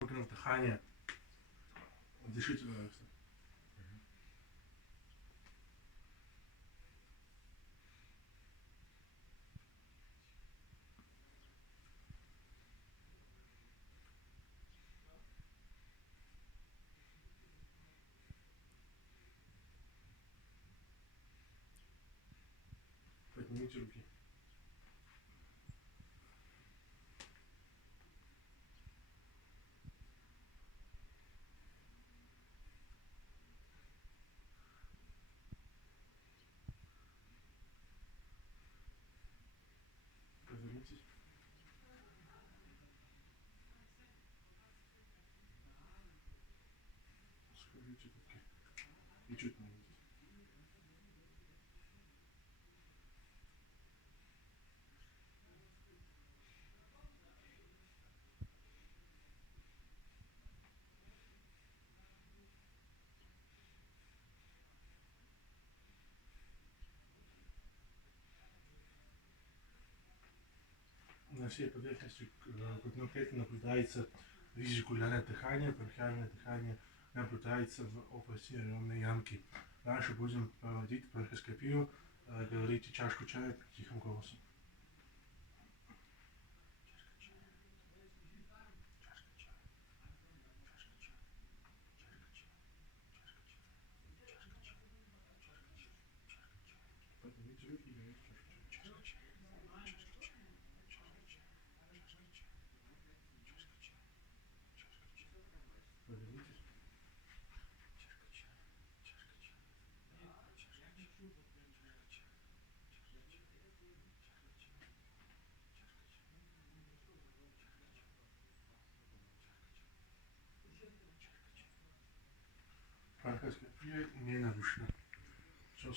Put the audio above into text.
на вдихання. Дишіть. Поднимите руки. Повернитесь. Скажите руки. И чуть наедете. На всей поверхности грудной клетки наблюдается визикулярное дыхание, бронхиальное дыхание наблюдается в области районной ямки. Дальше будем проводить бронхоскопию. Говорите чашку чая тихим голосом. Поднимите руки и говорите чашку чая. Повернитесь. Бронхоскопия не нарушена. Все